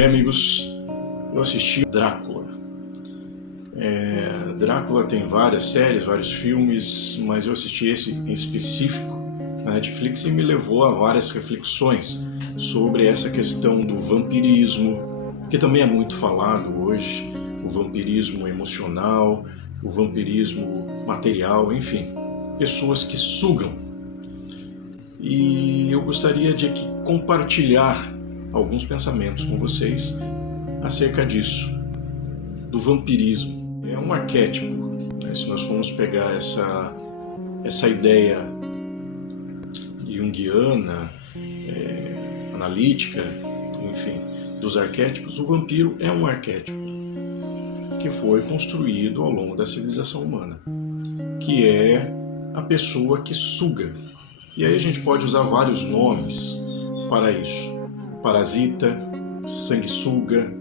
bem, amigos? Eu assisti Drácula. Drácula tem várias séries, vários filmes, mas eu assisti esse em específico na Netflix e me levou a várias reflexões sobre essa questão do vampirismo, que também é muito falado hoje, o vampirismo emocional, o vampirismo material, enfim, pessoas que sugam. E eu gostaria de aqui compartilhar alguns pensamentos com vocês acerca disso, do vampirismo. É um arquétipo, né? Se nós formos pegar essa ideia junguiana, analítica, enfim, dos arquétipos, o vampiro é um arquétipo que foi construído ao longo da civilização humana, que é a pessoa que suga. E aí a gente pode usar vários nomes para isso. Parasita, sanguessuga,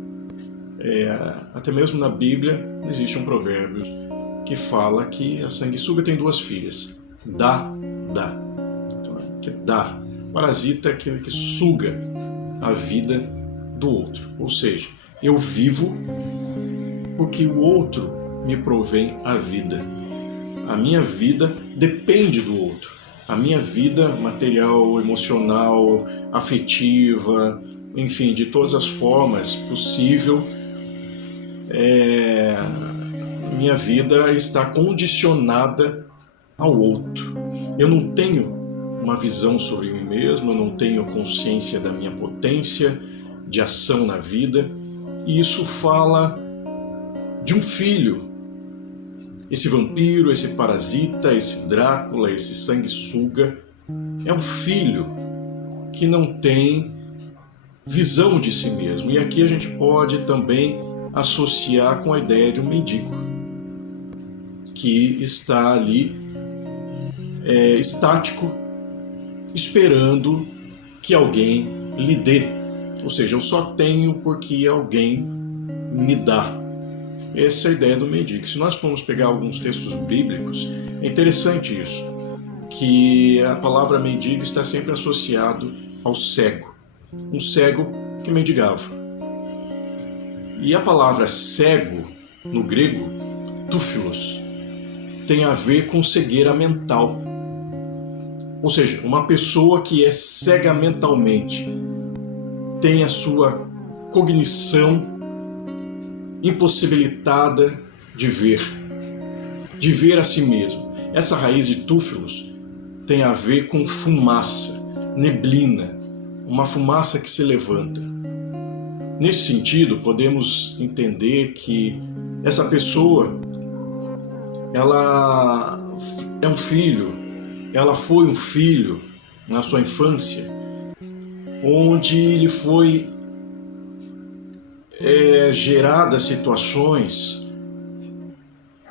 até mesmo na Bíblia existe um provérbio que fala que a sanguessuga tem duas filhas, dá. Então, que dá. Parasita é aquele que suga a vida do outro, ou seja, eu vivo porque o outro me provém a vida. A minha vida depende do outro. A minha vida material, emocional, afetiva, enfim, de todas as formas possível, minha vida está condicionada ao outro. Eu não tenho uma visão sobre mim mesmo, eu não tenho consciência da minha potência de ação na vida, e isso fala de um filho. Esse vampiro, esse parasita, esse Drácula, esse sanguessuga é um filho que não tem visão de si mesmo. E aqui a gente pode também associar com a ideia de um mendigo que está ali estático, esperando que alguém lhe dê. Ou seja, eu só tenho porque alguém me dá. Essa é a ideia do mendigo. Se nós formos pegar alguns textos bíblicos, é interessante isso, que a palavra mendigo está sempre associado ao cego, um cego que mendigava. E a palavra cego, no grego, túfilos, tem a ver com cegueira mental. Ou seja, uma pessoa que é cega mentalmente, tem a sua cognição impossibilitada de ver a si mesmo. Essa raiz de túfilos tem a ver com fumaça, neblina, uma fumaça que se levanta. Nesse sentido, podemos entender que essa pessoa, ela é um filho, ela foi um filho na sua infância, onde lhe foi geradas situações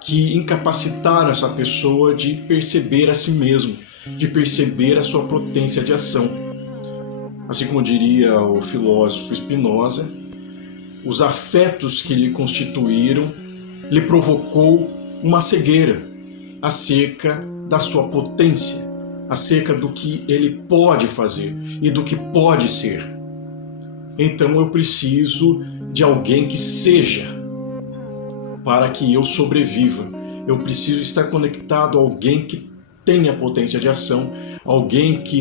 que incapacitaram essa pessoa de perceber a si mesmo, de perceber a sua potência de ação. Assim como diria o filósofo Spinoza, os afetos que lhe constituíram lhe provocou uma cegueira acerca da sua potência, acerca do que ele pode fazer e do que pode ser. Então eu preciso de alguém que seja, para que eu sobreviva. Eu preciso estar conectado a alguém que tenha potência de ação, alguém que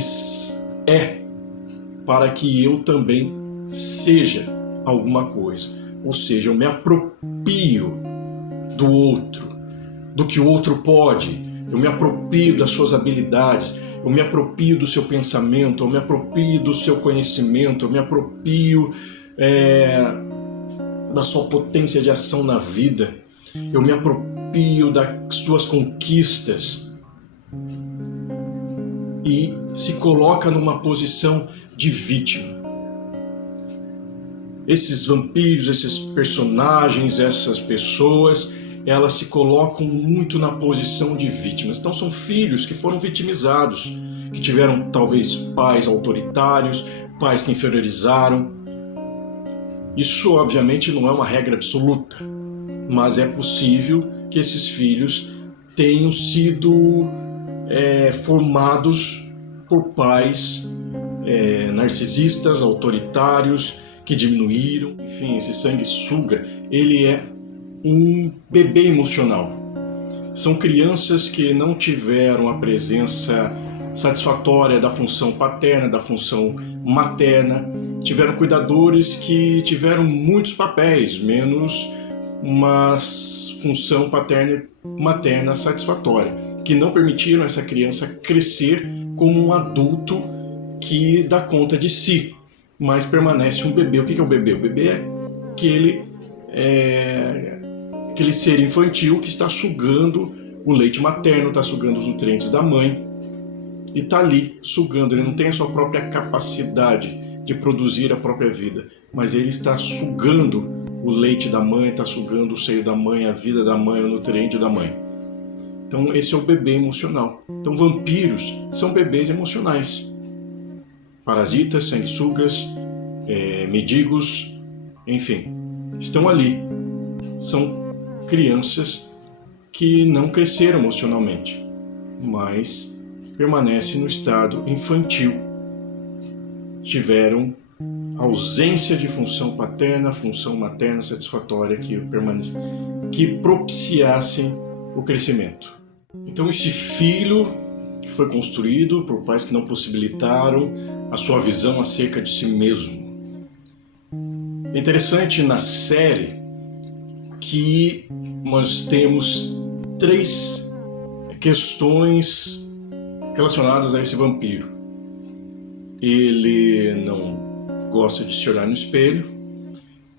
para que eu também seja alguma coisa. Ou seja, eu me aproprio do outro, do que o outro pode, eu me apropio das suas habilidades, eu me apropio do seu pensamento, eu me apropio do seu conhecimento, eu me apropio da sua potência de ação na vida, eu me apropio das suas conquistas e se coloca numa posição de vítima. Esses vampiros, esses personagens, essas pessoas, elas se colocam muito na posição de vítimas. Então são filhos que foram vitimizados, que tiveram talvez pais autoritários, pais que inferiorizaram. Isso obviamente não é uma regra absoluta, mas é possível que esses filhos tenham sido formados por pais narcisistas, autoritários, que diminuíram. Enfim, esse sanguessuga, ele é um bebê emocional. São crianças que não tiveram a presença satisfatória da função paterna, da função materna, tiveram cuidadores que tiveram muitos papéis, menos uma função paterna e materna satisfatória, que não permitiram essa criança crescer como um adulto que dá conta de si, mas permanece um bebê. O que é o bebê? O bebê é aquele ser infantil que está sugando o leite materno, está sugando os nutrientes da mãe e está ali sugando. Ele não tem a sua própria capacidade de produzir a própria vida, mas ele está sugando o leite da mãe, está sugando o seio da mãe, a vida da mãe, o nutriente da mãe. Então esse é o bebê emocional. Então vampiros são bebês emocionais. Parasitas, sanguessugas, mendigos, enfim, estão ali. São crianças que não cresceram emocionalmente, mas permanecem no estado infantil. Tiveram ausência de função paterna, função materna satisfatória que propiciassem o crescimento. Então esse filho que foi construído por pais que não possibilitaram a sua visão acerca de si mesmo. É interessante na série que nós temos 3 questões relacionadas a esse vampiro. Ele não gosta de se olhar no espelho,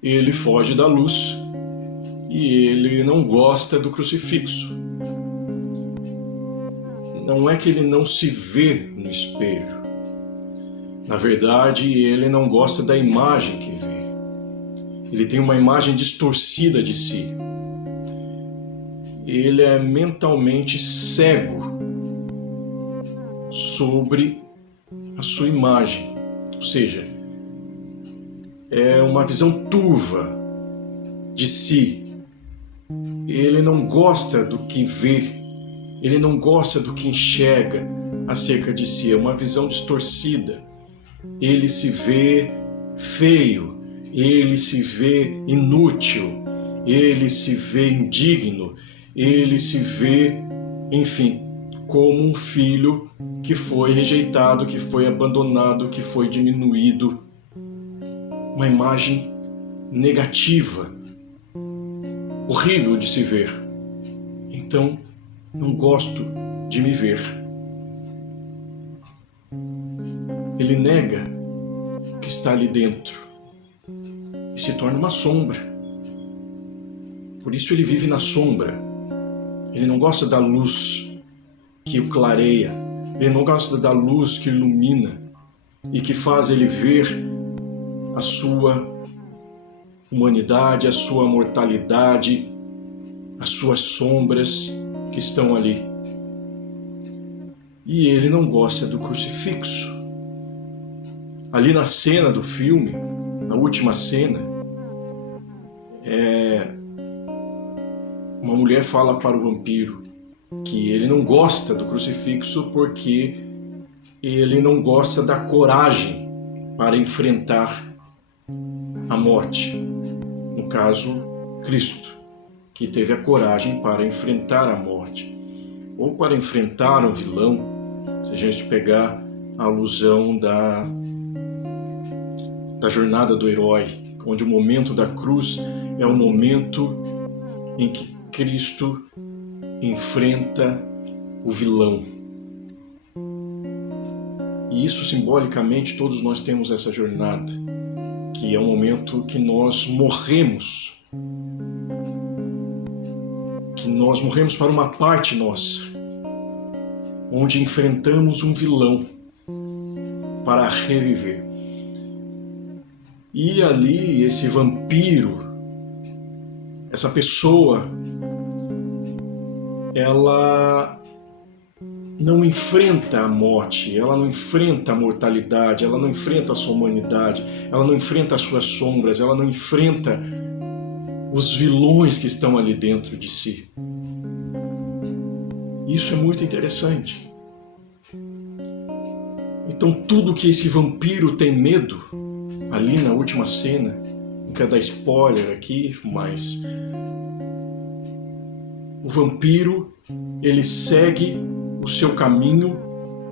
ele foge da luz e ele não gosta do crucifixo. Não é que ele não se vê no espelho. Na verdade, ele não gosta da imagem que vê. Ele tem uma imagem distorcida de si. Ele é mentalmente cego sobre a sua imagem. Ou seja, é uma visão turva de si. Ele não gosta do que vê. Ele não gosta do que enxerga acerca de si. É uma visão distorcida. Ele se vê feio. Ele se vê inútil. Ele se vê indigno. Ele se vê, enfim, como um filho que foi rejeitado, que foi abandonado, que foi diminuído. Uma imagem negativa, horrível de se ver. Então, não gosto de me ver. Ele nega o que está ali dentro e se torna uma sombra. Por isso ele vive na sombra. Ele não gosta da luz que o clareia. Ele não gosta da luz que ilumina e que faz ele ver a sua humanidade, a sua mortalidade, as suas sombras que estão ali. E ele não gosta do crucifixo. Ali na cena do filme, na última cena, uma mulher fala para o vampiro que ele não gosta do crucifixo porque ele não gosta da coragem para enfrentar a morte. No caso, Cristo, que teve a coragem para enfrentar a morte, ou para enfrentar um vilão, se a gente pegar a alusão da jornada do herói, onde o momento da cruz é o momento em que Cristo enfrenta o vilão. E isso simbolicamente todos nós temos essa jornada, que é um momento que nós morremos. Que nós morremos para uma parte nossa, onde enfrentamos um vilão para reviver. E ali esse vampiro, essa pessoa, ela não enfrenta a morte, ela não enfrenta a mortalidade, ela não enfrenta a sua humanidade, ela não enfrenta as suas sombras, ela não enfrenta os vilões que estão ali dentro de si. Isso é muito interessante. Então tudo que esse vampiro tem medo ali na última cena, não quero dar spoiler aqui, mas o vampiro, ele segue o seu caminho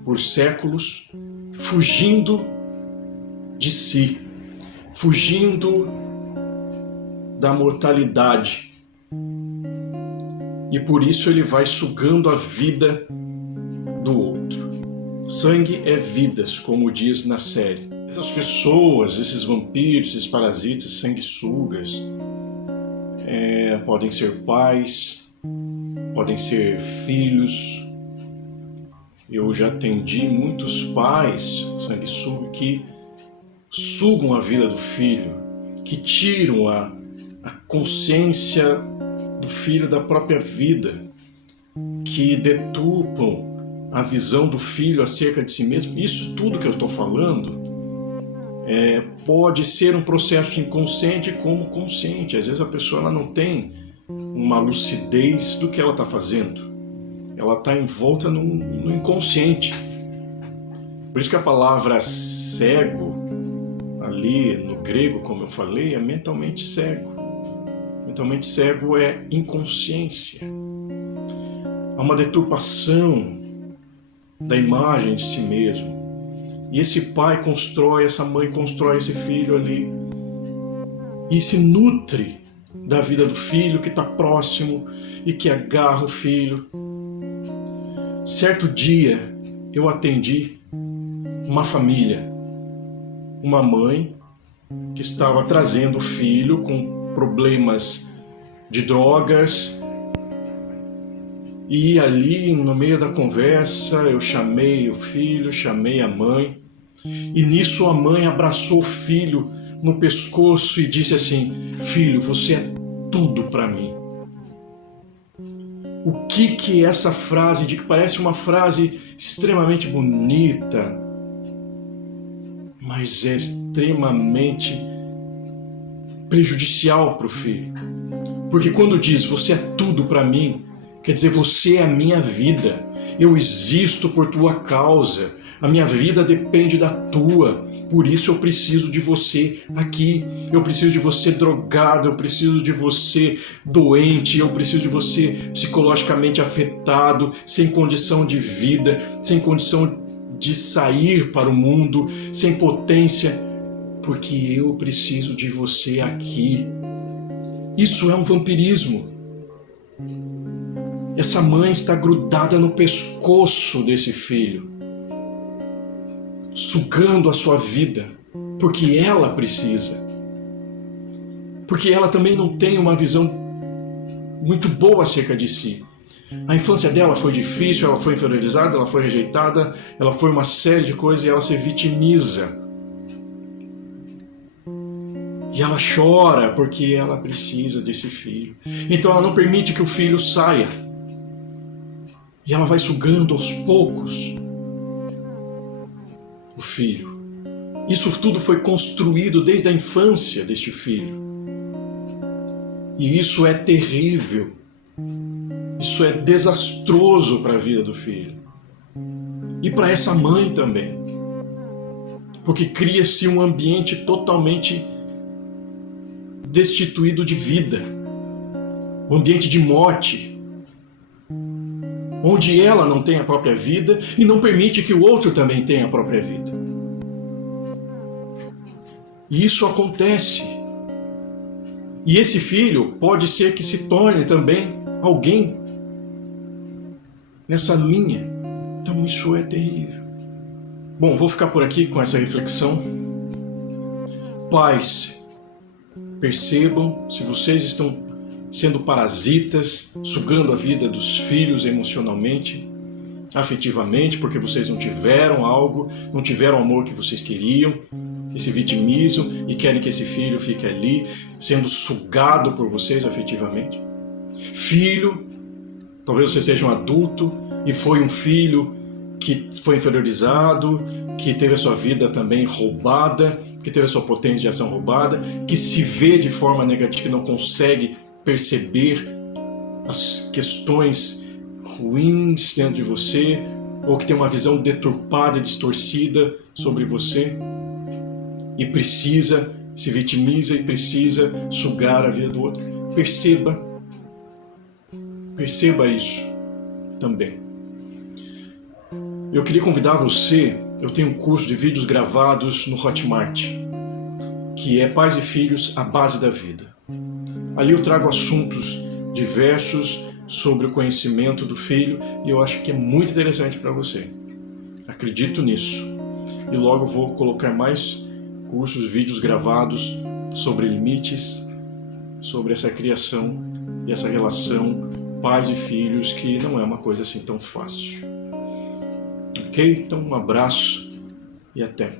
por séculos, fugindo de si, fugindo da mortalidade. E por isso ele vai sugando a vida do outro. Sangue é vidas, como diz na série. Essas pessoas, esses vampiros, esses parasitas, sanguessugas, podem ser pais, podem ser filhos. Eu já atendi muitos pais sanguessugas que sugam a vida do filho, que tiram a consciência do filho da própria vida, que deturpam a visão do filho acerca de si mesmo. Isso tudo que eu estou falando pode ser um processo inconsciente como consciente. Às vezes a pessoa ela não tem uma lucidez do que ela está fazendo. Ela está envolta no inconsciente. Por isso que a palavra cego, ali no grego, como eu falei, é mentalmente cego. Mentalmente cego é inconsciência. Há uma deturpação da imagem de si mesmo. E esse pai constrói, essa mãe constrói esse filho ali e se nutre da vida do filho que está próximo e que agarra o filho. Certo dia eu atendi uma família, uma mãe que estava trazendo o filho com problemas de drogas. E ali, no meio da conversa, eu chamei o filho, chamei a mãe. E nisso a mãe abraçou o filho no pescoço e disse assim: filho, você é tudo para mim. O que essa frase, de que parece uma frase extremamente bonita, mas é extremamente prejudicial para o filho. Porque quando diz você é tudo para mim, quer dizer, você é a minha vida, eu existo por tua causa, a minha vida depende da tua, por isso eu preciso de você aqui, eu preciso de você drogado, eu preciso de você doente, eu preciso de você psicologicamente afetado, sem condição de vida, sem condição de sair para o mundo, sem potência, porque eu preciso de você aqui. Isso é um vampirismo. Essa mãe está grudada no pescoço desse filho, sugando a sua vida, porque ela precisa. Porque ela também não tem uma visão muito boa acerca de si. A infância dela foi difícil, ela foi inferiorizada, ela foi rejeitada, ela foi uma série de coisas e ela se vitimiza. E ela chora porque ela precisa desse filho. Então ela não permite que o filho saia. E ela vai sugando aos poucos o filho. Isso tudo foi construído desde a infância deste filho. E isso é terrível. Isso é desastroso para a vida do filho. E para essa mãe também. Porque cria-se um ambiente totalmente destituído de vida. Um ambiente de morte. Onde ela não tem a própria vida e não permite que o outro também tenha a própria vida. E isso acontece. E esse filho pode ser que se torne também alguém nessa linha. Então isso é terrível. Bom, vou ficar por aqui com essa reflexão. Pais, percebam se vocês estão sendo parasitas, sugando a vida dos filhos emocionalmente, afetivamente, porque vocês não tiveram algo, não tiveram o amor que vocês queriam, e se vitimizam e querem que esse filho fique ali, sendo sugado por vocês afetivamente. Filho, talvez você seja um adulto e foi um filho que foi inferiorizado, que teve a sua vida também roubada, que teve a sua potência de ação roubada, que se vê de forma negativa, que não consegue perceber as questões ruins dentro de você, ou que tem uma visão deturpada e distorcida sobre você. e precisa, se vitimiza e precisa sugar a vida do outro. Perceba isso também. Eu queria convidar você, eu tenho um curso de vídeos gravados no Hotmart, que é Pais e Filhos, a Base da Vida. Ali eu trago assuntos diversos sobre o conhecimento do filho e eu acho que é muito interessante para você. Acredito nisso. E logo vou colocar mais cursos, vídeos gravados sobre limites, sobre essa criação e essa relação pais e filhos, que não é uma coisa assim tão fácil. Ok? Então um abraço e até.